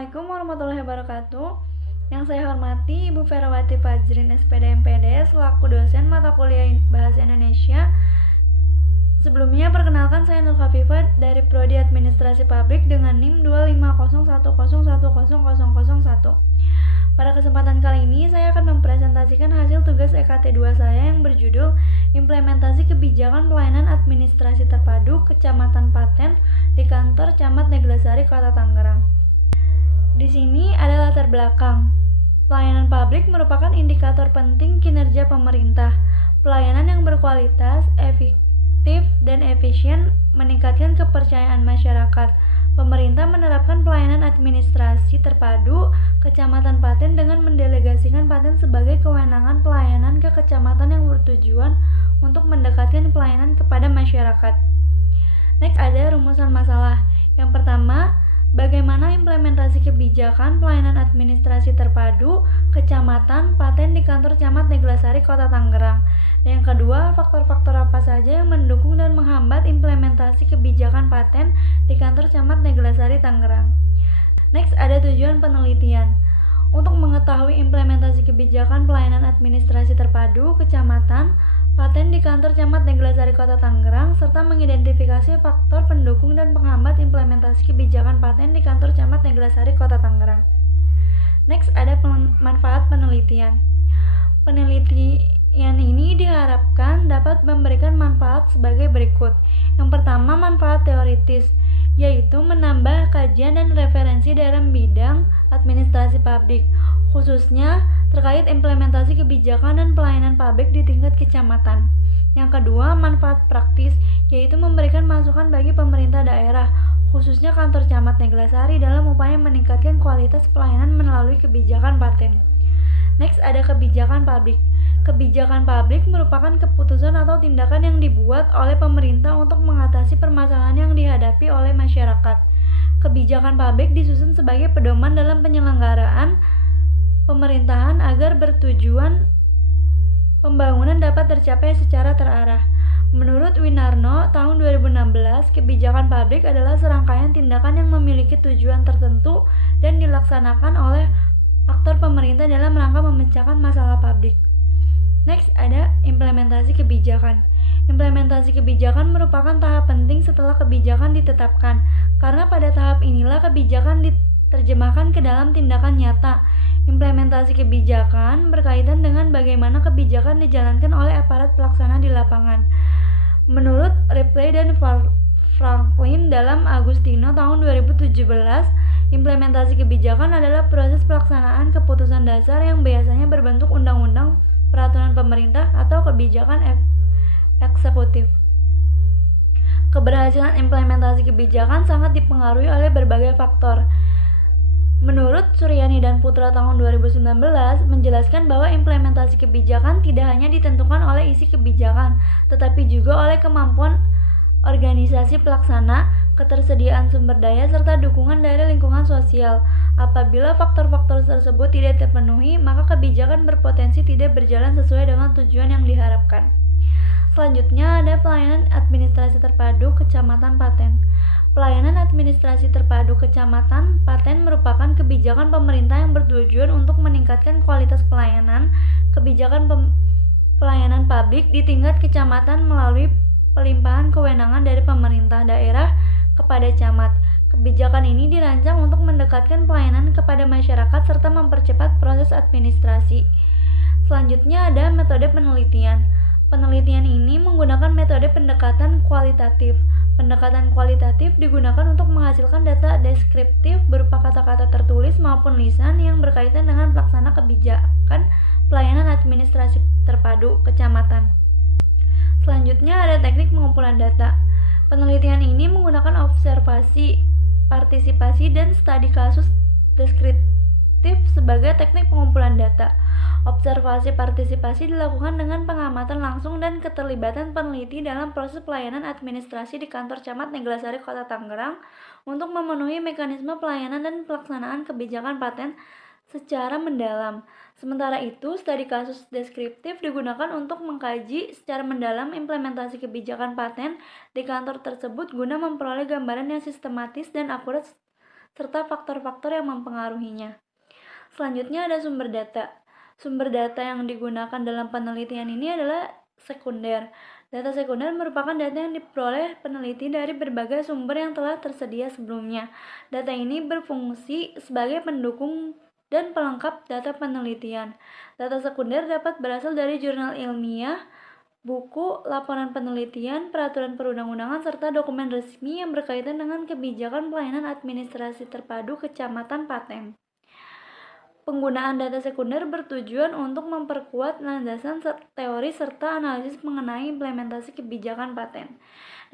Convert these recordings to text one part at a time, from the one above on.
Assalamualaikum warahmatullahi wabarakatuh. Yang saya hormati Ibu Ferawati Fajrin SPD MPD selaku dosen mata kuliah Bahasa Indonesia. Sebelumnya perkenalkan saya Nur Khafifah dari Prodi Administrasi Publik dengan NIM 25010101001. Pada kesempatan kali ini saya akan mempresentasikan hasil tugas EKT 2 saya yang berjudul Implementasi Kebijakan Pelayanan Administrasi Terpadu Kecamatan Paten di Kantor Camat Neglasari Kota Tangerang. Di sini ada latar belakang. Pelayanan publik merupakan indikator penting kinerja pemerintah. Pelayanan yang berkualitas, efektif, dan efisien meningkatkan kepercayaan masyarakat. Pemerintah menerapkan pelayanan administrasi terpadu Kecamatan Paten dengan mendelegasikan Paten sebagai kewenangan pelayanan ke kecamatan yang bertujuan untuk mendekatkan pelayanan kepada masyarakat. Next ada rumusan masalah. Yang pertama, bagaimana implementasi kebijakan pelayanan administrasi terpadu Kecamatan Paten di kantor Camat Neglasari Kota Tangerang. Dan yang kedua, faktor-faktor apa saja yang mendukung dan menghambat implementasi kebijakan Paten di kantor Camat Neglasari Tangerang. Next ada tujuan penelitian. Untuk mengetahui implementasi kebijakan pelayanan administrasi terpadu Kecamatan Paten di kantor Camat Neglasari Kota Tangerang serta mengidentifikasi faktor pendukung dan penghambat implementasi kebijakan Paten di kantor Camat Neglasari Kota Tangerang. Next ada manfaat penelitian. Penelitian ini diharapkan dapat memberikan manfaat sebagai berikut. Yang pertama, manfaat teoritis, yaitu menambah kajian dan referensi dalam bidang administrasi publik, khususnya terkait implementasi kebijakan dan pelayanan publik di tingkat kecamatan. Yang kedua, manfaat praktis, yaitu memberikan masukan bagi pemerintah daerah, khususnya kantor Camat Neglasari dalam upaya meningkatkan kualitas pelayanan melalui kebijakan Paten. Next ada kebijakan publik. Kebijakan publik merupakan keputusan atau tindakan yang dibuat oleh pemerintah untuk mengatasi permasalahan yang dihadapi oleh masyarakat. Kebijakan publik disusun sebagai pedoman dalam penyelenggaraan pemerintahan agar bertujuan pembangunan dapat tercapai secara terarah. Menurut Winarno, tahun 2016, kebijakan publik adalah serangkaian tindakan yang memiliki tujuan tertentu dan dilaksanakan oleh aktor pemerintah dalam rangka memecahkan masalah publik. Next ada implementasi kebijakan. Implementasi kebijakan merupakan tahap penting setelah kebijakan ditetapkan, karena pada tahap inilah kebijakan diterjemahkan ke dalam tindakan nyata. Implementasi kebijakan berkaitan dengan bagaimana kebijakan dijalankan oleh aparat pelaksana di lapangan. Menurut Ripley dan Franklin dalam Agustino tahun 2017, implementasi kebijakan adalah proses pelaksanaan keputusan dasar yang biasanya berbentuk undang-undang, peraturan pemerintah, atau kebijakan eksekutif. Keberhasilan implementasi kebijakan sangat dipengaruhi oleh berbagai faktor. Menurut Suryani dan Putra tahun 2019 menjelaskan bahwa implementasi kebijakan tidak hanya ditentukan oleh isi kebijakan, tetapi juga oleh kemampuan organisasi pelaksana, ketersediaan sumber daya, serta dukungan dari lingkungan sosial. Apabila faktor-faktor tersebut tidak terpenuhi, maka kebijakan berpotensi tidak berjalan sesuai dengan tujuan yang diharapkan. Selanjutnya ada pelayanan administrasi terpadu Kecamatan Paten. Pelayanan administrasi terpadu Kecamatan Paten merupakan kebijakan pemerintah yang bertujuan untuk meningkatkan kualitas pelayanan kebijakan pelayanan publik di tingkat kecamatan melalui pelimpahan kewenangan dari pemerintah daerah kepada camat. Kebijakan ini dirancang untuk mendekatkan pelayanan kepada masyarakat serta mempercepat proses administrasi. Selanjutnya ada metode penelitian. Penelitian ini menggunakan metode pendekatan kualitatif. Pendekatan kualitatif digunakan untuk menghasilkan data deskriptif berupa kata-kata tertulis maupun lisan yang berkaitan dengan pelaksana kebijakan pelayanan administrasi terpadu kecamatan. Selanjutnya ada teknik pengumpulan data. Penelitian ini menggunakan observasi, partisipasi, dan studi kasus deskriptif sebagai teknik pengumpulan data. Observasi partisipasi dilakukan dengan pengamatan langsung dan keterlibatan peneliti dalam proses pelayanan administrasi di kantor Camat Neglasari Kota Tangerang untuk memenuhi mekanisme pelayanan dan pelaksanaan kebijakan Paten secara mendalam. Sementara itu, studi kasus deskriptif digunakan untuk mengkaji secara mendalam implementasi kebijakan Paten di kantor tersebut guna memperoleh gambaran yang sistematis dan akurat serta faktor-faktor yang mempengaruhinya. Selanjutnya ada sumber data. Sumber data yang digunakan dalam penelitian ini adalah sekunder. Data sekunder merupakan data yang diperoleh peneliti dari berbagai sumber yang telah tersedia sebelumnya. Data ini berfungsi sebagai pendukung dan pelengkap data penelitian. Data sekunder dapat berasal dari jurnal ilmiah, buku, laporan penelitian, peraturan perundang-undangan, serta dokumen resmi yang berkaitan dengan kebijakan pelayanan administrasi terpadu kecamatan paten. Penggunaan data sekunder bertujuan untuk memperkuat landasan teori serta analisis mengenai implementasi kebijakan paten.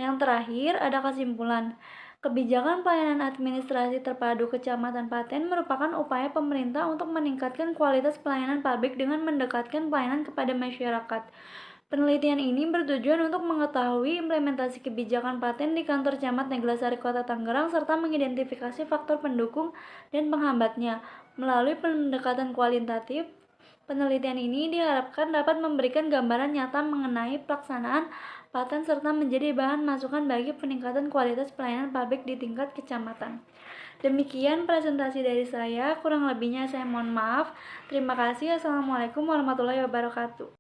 Yang terakhir, ada kesimpulan. Kebijakan pelayanan administrasi terpadu kecamatan paten merupakan upaya pemerintah untuk meningkatkan kualitas pelayanan publik dengan mendekatkan pelayanan kepada masyarakat. Penelitian ini bertujuan untuk mengetahui implementasi kebijakan paten di kantor camat Neglasari Kota Tangerang serta mengidentifikasi faktor pendukung dan penghambatnya. Melalui pendekatan kualitatif, penelitian ini diharapkan dapat memberikan gambaran nyata mengenai pelaksanaan paten serta menjadi bahan masukan bagi peningkatan kualitas pelayanan publik di tingkat kecamatan. Demikian presentasi dari saya, kurang lebihnya saya mohon maaf. Terima kasih. Assalamualaikum warahmatullahi wabarakatuh.